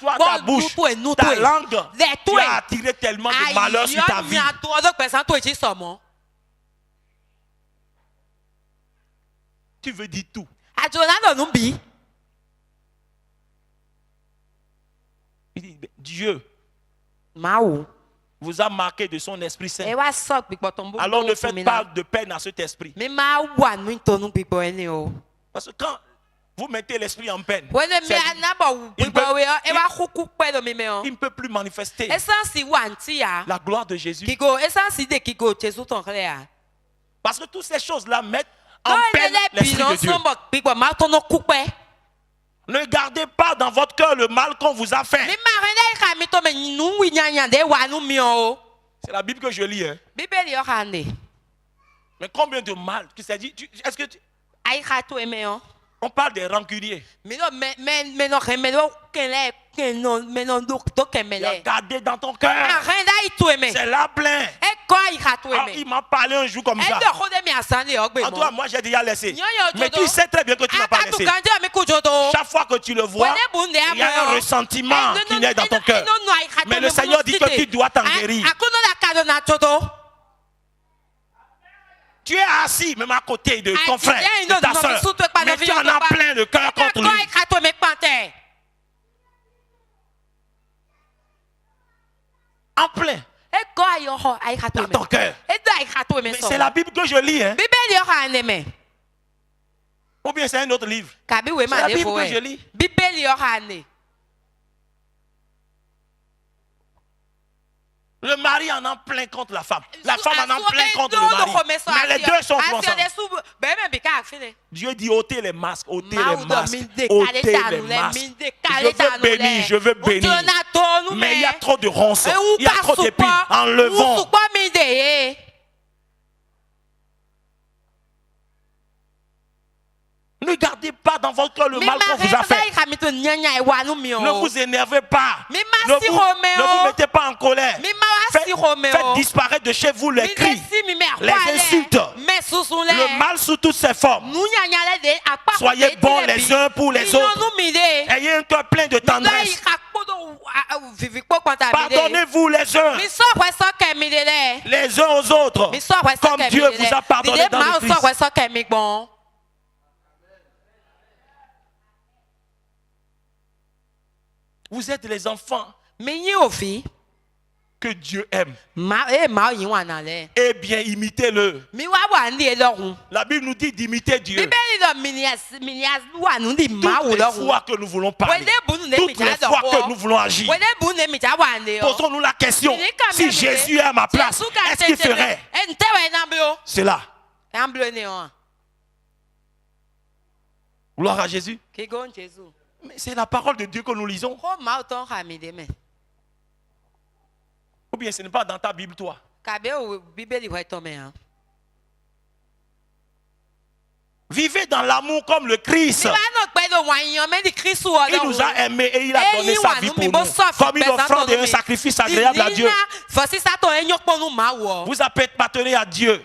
Pas ta bouche, ta langue, tu as attiré tellement de malheur sur ta vie. Tu veux dire tout. Il dit, Dieu vous a marqué de son Esprit Saint. Alors ne faites pas de peine à cet esprit. Parce que quand vous mettez l'esprit en peine, il ne peut plus manifester la gloire de Jésus. Parce que toutes ces choses-là mettent en peine l'esprit de Dieu. Ne gardez pas dans votre cœur le mal qu'on vous a fait. C'est la Bible que je lis. Hein. Mais combien de mal? Est-ce que on parle des rancuniers. Il a gardé dans ton cœur. C'est là plein. Alors, il m'a parlé un jour comme ça. En toi, moi j'ai déjà laissé. Mais tu sais très bien que tu n'as pas laissé. Chaque fois que tu le vois, il y a un ressentiment qui naît dans ton cœur. Mais le Seigneur dit que tu dois t'en guérir. Tu es assis même à côté de ton frère, de ta soeur, mais tu en as plein le cœur contre lui. En plein. Dans ton cœur. Mais c'est la Bible que je lis. Hein? Ou bien c'est un autre livre. C'est la Bible que je lis. Mais Le mari en a plein contre la femme. La Su- femme en a su- plein e contre do le no mari. começou a Mais les assim, deux sont ó. ensemble. Assim, ó, bem, bem, bica, filho. Dieu dit ôtez les masques, ôtez Mal les do masques, min de ôtez caleta les no le, masques. min de Je caleta veux no le. bénir, je veux bénir. Utonato no Mais il y a me. trop de ronces, E il y a trop d'épines. Enlevons. Usupa min de ye. Ne gardez pas dans votre cœur le Mi mal qu'on vous a ma fait. rei ka mi to nyanya e wa no mi o. Ne vous énervez pas. Mi ma Ne si vous, Roméo. ne vous mettez pas en colère. Mi ma wa si Roméo. Faites disparaître de chez vous les Mi cris, de si mi me les akwale. insultes, Me susun le. le mal sous toutes ses formes. Nu nyanya le de akpa. Soyez bons les uns pour les autres. Nu mi de. Ayez un cœur plein de tendresse. Pardonnez-vous les uns les uns aux autres, comme Dieu vous a pardonné dans le Christ. Vous êtes les enfants que Dieu aime. Eh bien, imitez-le. La Bible nous dit d'imiter Dieu. Toutes les fois que nous voulons parler, toutes les fois que nous voulons agir, posons-nous la question, si Jésus est à ma place, est-ce qu'il ferait cela? Gloire à Jésus. Mais c'est la parole de Dieu que nous lisons. Ou bien ce n'est pas dans ta Bible, toi. Vivez dans l'amour comme le Christ. Il nous a aimés et il a donné sa vie pour nous. Comme une offrande et un sacrifice agréable à Dieu. Vous appartenez à Dieu.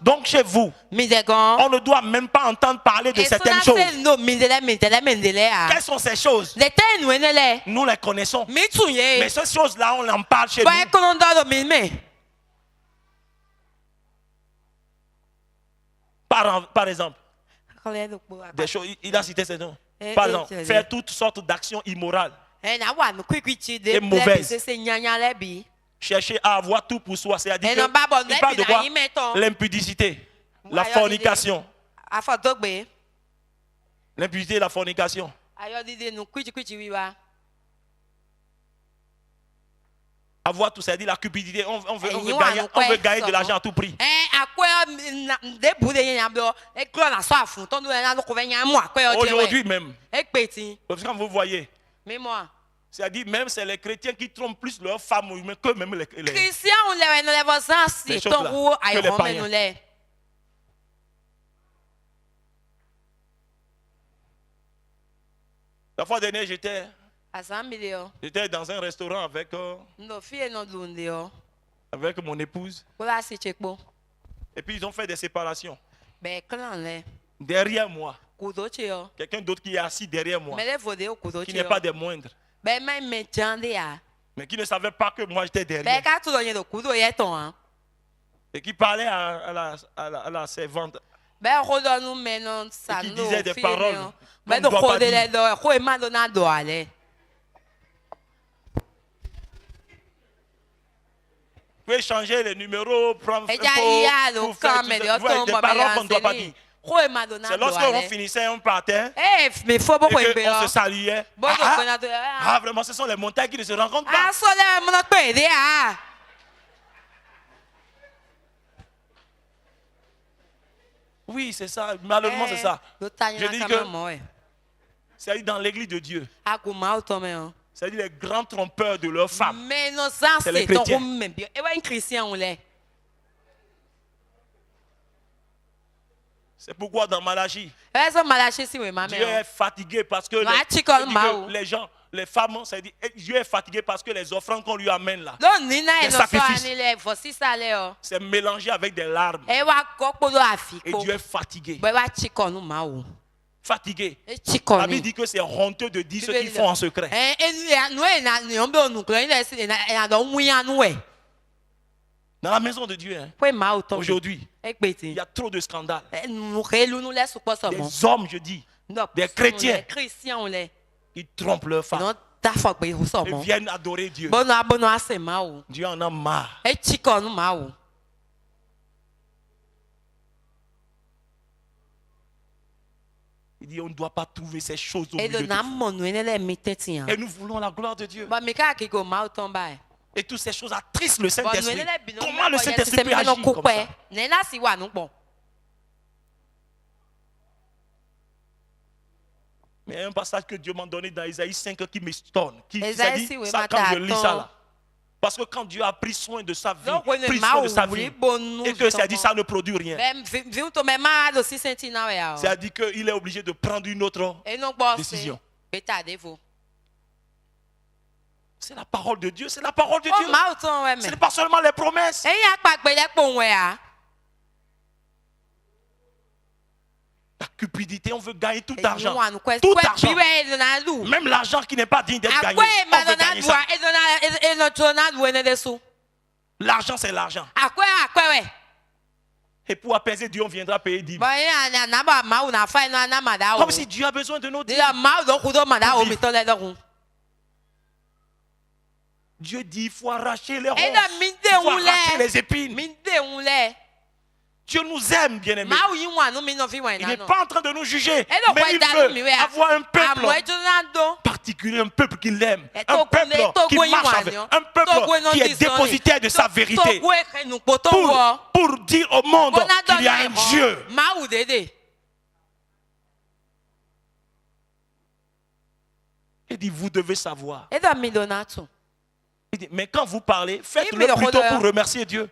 Donc chez vous, on ne doit même pas entendre parler de certaines choses. Quelles sont ces choses? Nous les connaissons. Mais ces choses-là, on en parle chez nous. Par exemple, des choses, il a cité ces noms. Par exemple, faire toutes sortes d'actions immorales et mauvaises. Chercher à avoir tout pour soi. C'est-à-dire qu'il parle de quoi? L'impudicité, la fornication. L'impudicité et la fornication. Avoir tout ça, dit la cupidité. On veut gagner de l'argent à tout prix. Aujourd'hui même, parce que quand vous voyez, c'est-à-dire même c'est les chrétiens qui trompent plus leurs femmes que même les païens. La fois dernière, j'étais dans un restaurant avec mon épouse. Et puis ils ont fait des séparations. Derrière moi, quelqu'un d'autre qui est assis derrière moi, qui n'est pas des moindres, mais qui ne savait pas que moi j'étais derrière. Et qui parlait à la servante. Et qui disait des paroles qu'on ne doit pas dire. Vous pouvez changer les numéros, prendre des paroles qu'on ne doit pas dire. C'est lorsqu'on finissait, on partait et qu'on se saluait. Vraiment, ce sont les montagnes qui ne se rencontrent pas. Oui, c'est ça. Malheureusement, c'est ça. Je dis que c'est dans l'église de Dieu. C'est-à-dire les grands trompeurs de leurs femmes. C'est les chrétiens. C'est pourquoi dans Malachie, Dieu est fatigué parce que les gens, les femmes, c'est-à-dire Dieu est fatigué parce que les offrandes qu'on lui amène là, les sacrifices, c'est mélangé avec des larmes. Et Dieu est fatigué. Fatigué. La Bible dit que c'est honteux de dire ce qu'ils font en secret. Dans la maison de Dieu, aujourd'hui, il y a trop de scandales. Des hommes, je dis, des chrétiens qui trompent leurs femmes et viennent adorer Dieu. Dieu en a marre. Il dit on ne doit pas trouver ces choses au milieu de nous. Et nous voulons la gloire de Dieu. Et toutes ces choses attristent le Bon, Saint-Esprit. nous, les binômes, Comment le bon, Saint-Esprit c'est peut même agir non comme coupé. ça? Nena si wa nous bon. Mais il y a un passage que Dieu m'a donné dans Isaïe 5 qui m'étonne. Isaïe, Dit oui, ça quand je lis ça m'attends. là. Parce que quand Dieu a pris soin de sa vie, Donc, on est pris soin de sa mal, vie, bon, nous, et que ça dit ça ne produit rien. Viens to me mal aussi sentina wa. Ça dit qu'il est obligé de prendre une autre Et non bon décision. Betadez-vous. C'est la parole de Dieu, c'est la parole de Oh, Dieu. mal ton ouais Ce mais. n'est pas seulement les promesses. Et y a pas gbele pon we a. La cupidité, on veut gagner tout Et argent. nous, on quoi Tout quoi argent. biwe na lu. Même l'argent qui n'est pas digne d'être A gagné. quoi On veut madonna gagner doa ça. et no tona duene de sous. L'argent, c'est l'argent. A quoi ouais. Et pour apaiser Dieu, on viendra payer 10 000. Bon ya na ba ma na fa na mada o. Comme si Dieu a besoin de nos dix. Dia ma do ku do mada o mi to le do. Dieu dit il faut arracher les ronces. Et da mi Il de faut un arracher le. les épines. Mi de un le. Dieu nous aime, bien-aimés. Ma o yin wa no mi no fi wa Il na n'est no. pas en train de nous juger. Et donc, Mais il veut avoir un peuple peuple particulier, un peuple qui l'aime. Et Un Togo- peuple Togo qui marche avec. Iwanyo. Un peuple Togo non qui est disonné. dépositaire de sa vérité. Pour dire au monde qu'il y a un Dieu. Il dit, vous devez savoir. Il dit, mais quand vous parlez, faites-le plutôt pour remercier Dieu.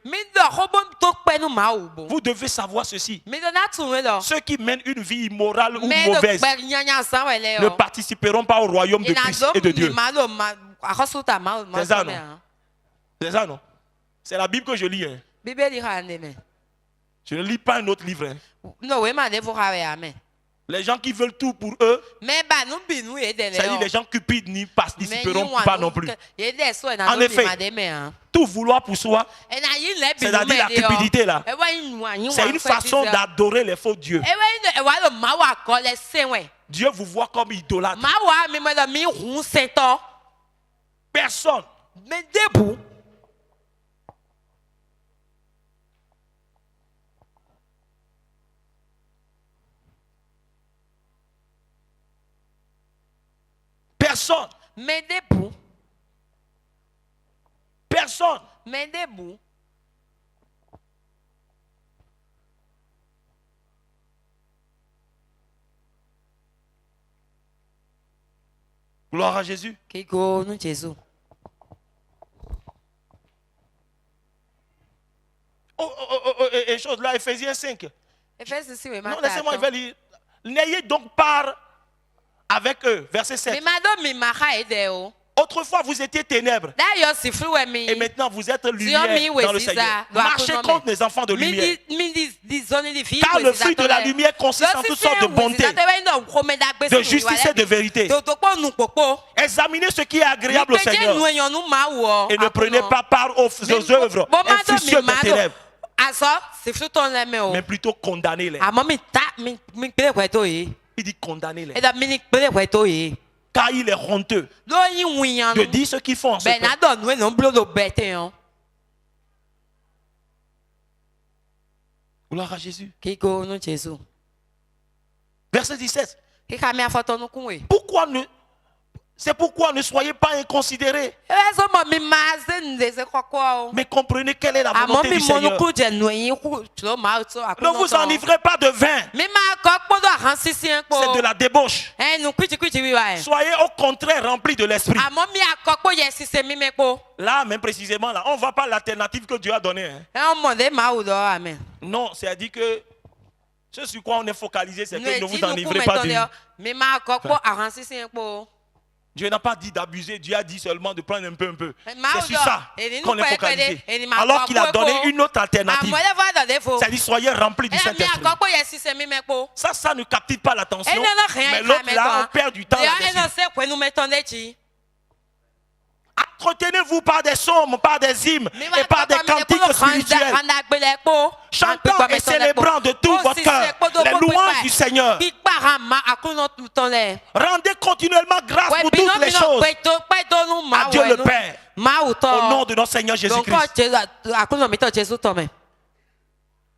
Vous devez savoir ceci. Ceux qui mènent une vie immorale ou mauvaise ne participeront pas au royaume de Christ et de Dieu. C'est ça, non? C'est ça, non? C'est la Bible que je lis. Hein. Je ne lis pas un autre livre. Hein. Les gens qui veulent tout pour eux, c'est-à-dire les gens cupides n'y participeront pas non plus. En effet, tout vouloir pour soi, c'est-à-dire la cupidité là, c'est une façon d'adorer les faux dieux. Dieu vous voit comme idolâtre. Personne Personne. Mais debout. Personne. Mais debout. Gloire à Jésus. Et chose là, Ephésiens 5. Non, laissez-moi, je vais lire. N'ayez donc part avec eux. Verset 7. Autrefois, vous étiez ténèbres. Et maintenant, vous êtes lumière dans le Seigneur. Marchez contre les enfants de lumière. Car le fruit de la lumière consiste en toutes sortes de bonté, de justice et de vérité. Examinez ce qui est agréable au Seigneur. Et ne prenez pas part aux œuvres infructueuses des ténèbres. Mais plutôt condamnez-les. Il dit condamnez-les. Car il est honteux de dire ce qu'ils font en ce temps. Gloire à Jésus. Verset 17. C'est pourquoi ne soyez pas inconsidérés. Mais comprenez quelle est la volonté du Seigneur. Ne vous enivrez pas de vin. C'est de la débauche. Soyez au contraire remplis de l'esprit. Là, même précisément, là, on ne voit pas l'alternative que Dieu a donnée. Hein. Non, c'est-à-dire que ce sur quoi on est focalisé, c'est que ne vous enivrez pas de vin. Dieu n'a pas dit d'abuser, Dieu a dit seulement de prendre un peu. C'est sur ça qu'on est focalisé. Alors qu'il a donné une autre alternative. C'est-à-dire soyez remplis du Saint-Esprit. Ça ne captive pas l'attention. Mais l'autre là, on perd du temps là-dessus. Entretenez-vous par des psaumes, par des hymnes et par des cantiques spirituels. Chantant et célébrant de tout votre cœur les louanges du Seigneur. Rendez continuellement grâce pour toutes les choses à Dieu le Père. Au nom de notre Seigneur Jésus-Christ.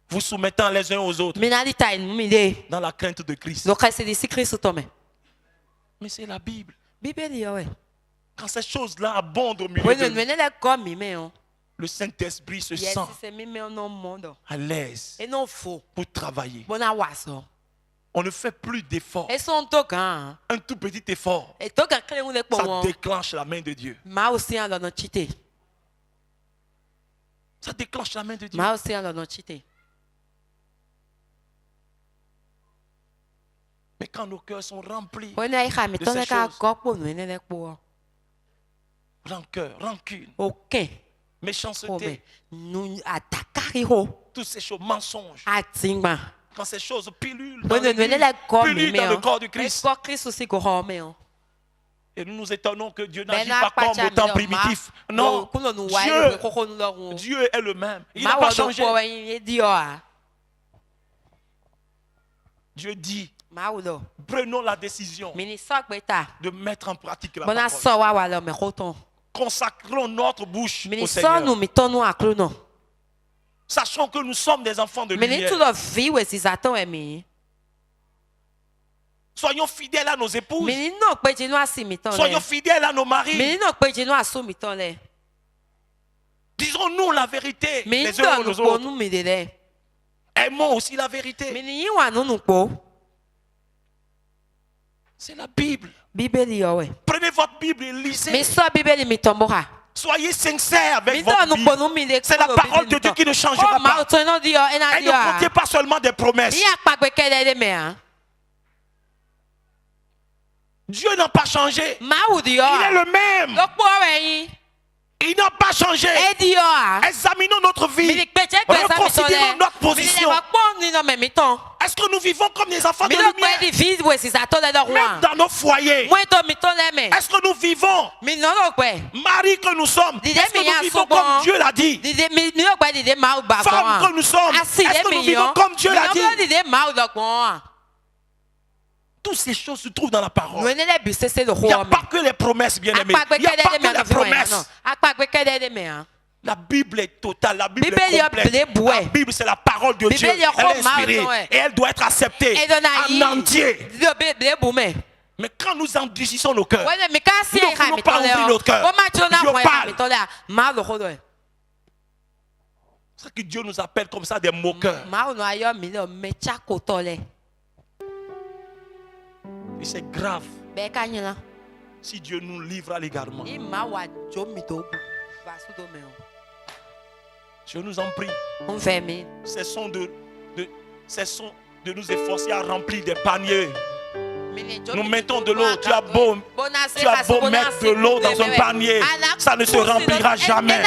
Vous soumettant les uns aux autres dans la crainte de Christ. Mais c'est la Bible. Quand ces choses-là abondent au milieu When de you nous, when they come me on. le Saint-Esprit se Yes, sent c'est me no monde. à l'aise Et non faux. pour travailler. Bona waso. On ne fait plus d'efforts. Et son tokan. Un tout petit effort, Et tokan clé on est ça pour. déclenche la main de Dieu. Ma aussi en dans chité. Ça déclenche la main de Dieu. Ma aussi en dans chité. Mais quand nos cœurs sont remplis, When I have me de ton ces ka choses. ko po no ene le po. rancœur, rancune, OK. méchanceté, Nous attaquons ho. toutes ces choses, mensonges. Atingba. Quand ces choses pullulent dans, When you l'église, le come pullulent dans le corps du Christ. Christ. Christ aussi ko ho me on. Et nous nous étonnons que Dieu Ben n'agit pas comme au temps primitif. Non, Dieu est le même. Il n'a pas changé. Dieu dit, prenons la décision de mettre en pratique la parole. Consacrons notre bouche au Seigneur. Sachons que nous sommes des enfants de lumière. Soyons fidèles à nos épouses. Soyons fidèles à nos maris. Disons-nous la vérité les uns aux autres. Aimons aussi la vérité. C'est la Bible. Prenez votre Bible et lisez. Soyez sincères avec votre Bible. C'est la parole de Dieu qui ne changera pas. Et ne comptez pas seulement des promesses. Dieu n'a pas changé. Il est le même. Il n'a pas changé. Examinons notre vie. Reconsidérons notre position. Est-ce que nous vivons comme des enfants de lumière? Même dans nos foyers. Est-ce que nous vivons, mari que nous sommes, est-ce que nous vivons comme Dieu l'a dit? Femme que nous sommes, est-ce que nous vivons comme Dieu l'a dit? Toutes ces choses se trouvent dans la parole. Il n'y a pas que les promesses, bien-aimés. Il n'y a pas que les promesses. La Bible est totale, la Bible est complète. La Bible, c'est la parole de Dieu. Elle est inspirée et elle doit être acceptée en entier. Mais quand nous endurcissons nos cœurs, nous ne voulons pas ouvrir notre cœur. Dieu parle. C'est que Dieu nous appelle comme ça des moqueurs. Et c'est grave si Dieu nous livre à l'égarement. Je nous en prie, cessons de nous efforcer à remplir des paniers. Nous mettons de l'eau. Tu as beau mettre de l'eau dans un panier, ça ne se remplira jamais.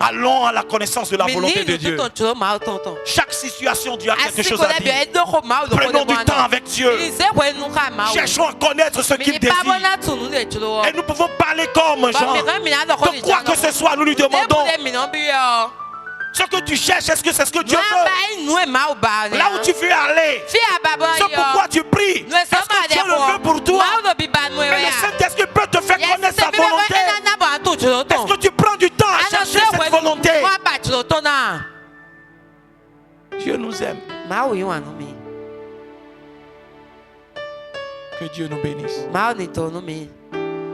Allons à la connaissance de la volonté de Dieu. Chaque situation, Dieu a quelque chose à dire. Prenons du temps avec Dieu. Cherchons à connaître ce qu'il désire. Et nous pouvons parler comme Jean. De quoi que ce soit, nous lui demandons. Ce que tu cherches, est-ce que c'est ce que Dieu veut? Là où tu veux aller, ce pourquoi tu pries, est-ce que Dieu le veut pour toi? Et le Saint-Esprit peut te faire connaître sa volonté. Est-ce que tu prends du temps à chercher cette volonté? Dieu nous aime. Que Dieu nous bénisse.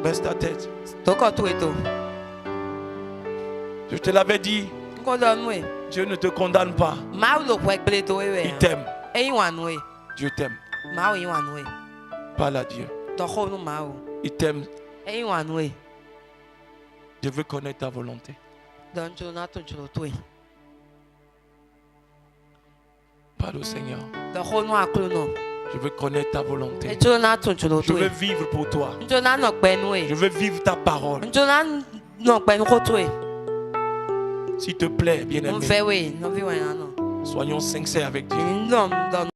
Baisse ta tête. Je te l'avais dit. Dieu ne te condamne pas. Il t'aime. Dieu t'aime. Parle à Dieu. Il t'aime. Je veux connaître ta volonté. Parle au Seigneur. Je veux connaître ta volonté. Je veux vivre pour toi. Je veux vivre ta parole. S'il te plaît, bien-aimé, soyons sincères avec Dieu.